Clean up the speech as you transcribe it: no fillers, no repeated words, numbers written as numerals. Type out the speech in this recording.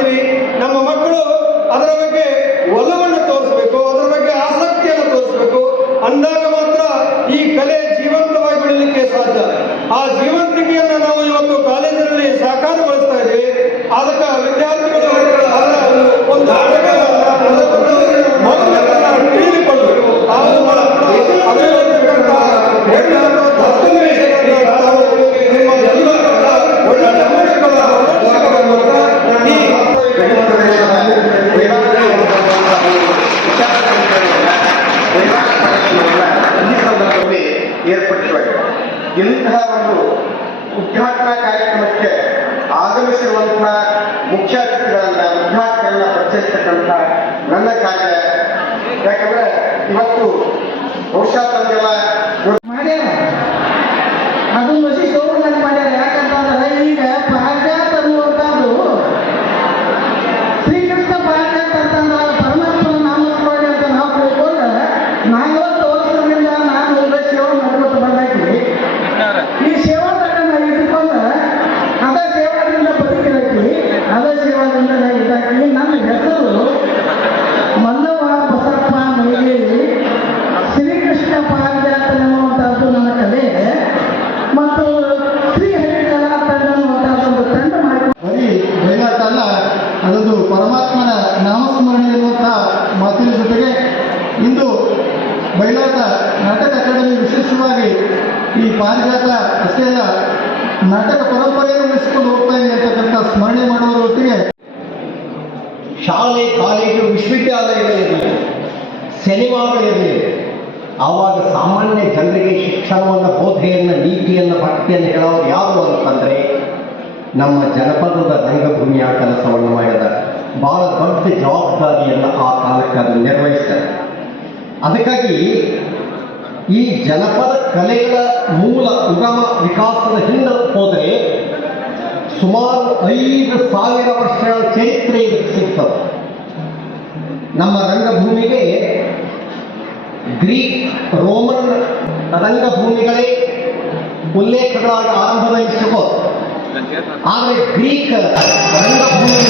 ಮಾಡ್ತೀವಿ. ನಮ್ಮ ಮಕ್ಕಳು ಅದರ ಬಗ್ಗೆ ಒಲವನ್ನು ತೋರಿಸ್ಬೇಕು, ಅದರ ಬಗ್ಗೆ ಆಸಕ್ತಿಯನ್ನು ತೋರಿಸ್ಬೇಕು. ಅಂದಾಗ ಮಾತ್ರ ಈ ಕಲೆ ಜೀವಂತವಾಗಿ ಬೆಳೀಲಿಕ್ಕೆ ಸಾಧ್ಯ. ಆ ಜೀವಂತಿಕೆಯನ್ನು ನಾವು ಇವತ್ತು ಕಾಲೇಜಿನಲ್ಲಿ ಸಾಕಾರಗೊಳಿಸ್ತಾ ಇದ್ದೀವಿ. ಅದಕ್ಕೆ ವಿದ್ಯಾರ್ಥಿಗಳು ಅದರ ಒಂದು ಮೌಲ್ಯವನ್ನು ತಿಳಿದುಕೊಳ್ಳಬೇಕು. ಏರ್ಪಡಿಸಲಾಗಿದೆ. ಇಂತಹ ಒಂದು ಉದ್ಘಾಟನಾ ಕಾರ್ಯಕ್ರಮಕ್ಕೆ ಆಗಮಿಸಿರುವಂತಹ ಮುಖ್ಯ ಅತಿಥಿಗಳನ್ನ ಉದ್ಘಾಟನೆಯನ್ನ ಪರಿಚಯಿಸತಕ್ಕಂಥ ನನ್ನ ಕಾರ್ಯ. ಯಾಕಂದ್ರೆ ಇವತ್ತು ಬಹುಶಃ ತಮಗೆಲ್ಲ ಮಾಡ್ಯಾರ, ಅದು ವಶಿಷ್ಠ ಮಾಡ್ಯಾರ. ಯಾಕಂತಂದ್ರೆ ಈಗ ಪಾಶ್ಚಾತ್ಯ ಅನ್ನುವಂಥದ್ದು ಶ್ರೀಕೃಷ್ಣ ಪಾಶ್ಚಾತ್ಯ ಅಂತಂದ್ರೆ ಪರಮಾತ್ಮನ ನಾಮಸ್ಮರಣೆ ಅಂತ ನಾವು ತಿಳ್ಕೊಂಡ್ರೆ 40 ವರ್ಷದಿಂದ ನಾನು ಸೇವೆ ಮಾಡ್ಕೊತ ಬಂದಾಕಿ ಈ ಸೇವಾದನ್ನ ಇಟ್ಕೊಂಡು ಅದ ಸೇವಾದಿಂದ ಬದುಕಿದಾಕಿ, ಅದ ಸೇವಾದಿಂದ ಇದ್ದಾಕಿ. ನನ್ನ ಹೆಸರು ಮಲ್ಲವ ಬಸಪ್ಪ ಮೈಗೇರಿ. ಶ್ರೀಕೃಷ್ಣ ಪಾರಿಜಾತ ಅನ್ನುವಂಥದ್ದು ನನ್ನ ಕಲೆ ಮತ್ತು ಶ್ರೀಹರಿಕಲಾ ತಂಡ ಅನ್ನುವಂಥದ್ದು ಒಂದು ತಂಡ ಮಾಡಿ ಬರೀ ಬಯಲಾಟ ಅಲ್ಲ, ಅದೊಂದು ಪರಮಾತ್ಮನ ನಾಮಸ್ಮರಣೆ ಎನ್ನುವಂಥ ಮಾತಿನ ಜೊತೆಗೆ ಇಂದು ಬಯಲಾಟ ನಾಟಕ ಅಕಾಡೆಮಿ ವಿಶೇಷವಾಗಿ ಈ ಪಾರಿಜಾತ ಅಷ್ಟೇ ಅಲ್ಲ, ನಾಟಕ ಪರಂಪರೆಯನ್ನು ಉಳಿಸಿಕೊಂಡು ಹೋಗ್ತಾ ಇದೆ ಅಂತಕ್ಕಂಥ ಸ್ಮರಣೆ ಮಾಡುವುದರ ಹೊತ್ತಿಗೆ ಶಾಲೆ, ಕಾಲೇಜು, ವಿಶ್ವವಿದ್ಯಾಲಯಗಳಿರಲಿ, ಸಿನಿಮಾಗಳಿರಲಿ, ಆವಾಗ ಸಾಮಾನ್ಯ ಜನರಿಗೆ ಶಿಕ್ಷಣವನ್ನು, ಬೋಧೆಯನ್ನು, ನೀತಿಯನ್ನು, ಭಕ್ತಿಯನ್ನು ಹೇಳೋರು ಯಾರು ಅಂತಂದರೆ ನಮ್ಮ ಜನಪದದ ರಂಗಭೂಮಿಯ ಕೆಲಸವನ್ನು ಮಾಡಿದ ಬಹಳ ದೊಡ್ಡ ಜವಾಬ್ದಾರಿಯನ್ನು ಆ ಕಾಲಕ್ಕೆ ಅದನ್ನು ನಿರ್ವಹಿಸ್ತಾರೆ. ಅದಕ್ಕಾಗಿ ಈ ಜನಪದ ಕಲೆಗಳ ಮೂಲ ಉಗಮ ವಿಕಾಸದ ಹಿಂದೆ ಹೋದರೆ ಸುಮಾರು 5,000 ವರ್ಷಗಳ ಚರಿತ್ರೆ ಇದಕ್ಕೆ ಸಿಗ್ತದೆ. ನಮ್ಮ ರಂಗಭೂಮಿಗೆ ಗ್ರೀಕ್, ರೋಮನ್ ರಂಗಭೂಮಿಗಳೇ ಉಲ್ಲೇಖಗಳಾಗಿ ಆರಂಭದಲ್ಲಿ ಸಿಗೋದು. ಆದರೆ ಗ್ರೀಕ್ ರಂಗಭೂಮಿ